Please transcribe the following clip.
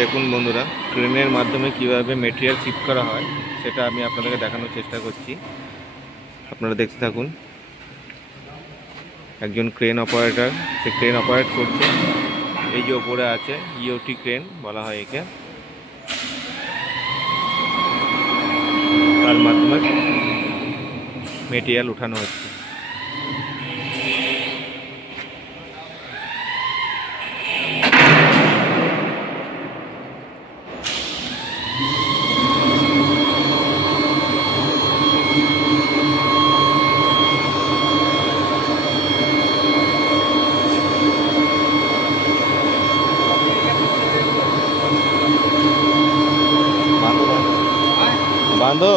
দেখুন বন্ধুরা, ক্রেনের মাধ্যমে কিভাবে মেটেরিয়াল শিফট করা হয় সেটা আমি আপনাদেরকে দেখানোর চেষ্টা করছি। আপনারা দেখতে থাকুন। একজন ক্রেন অপারেটর সে ক্রেন অপারেট করছে। এই যে ওপরে আছে ইওটি ক্রেন বলা হয় একে, তার মাধ্যমে মেটেরিয়াল উঠানো হচ্ছে। বাঁধো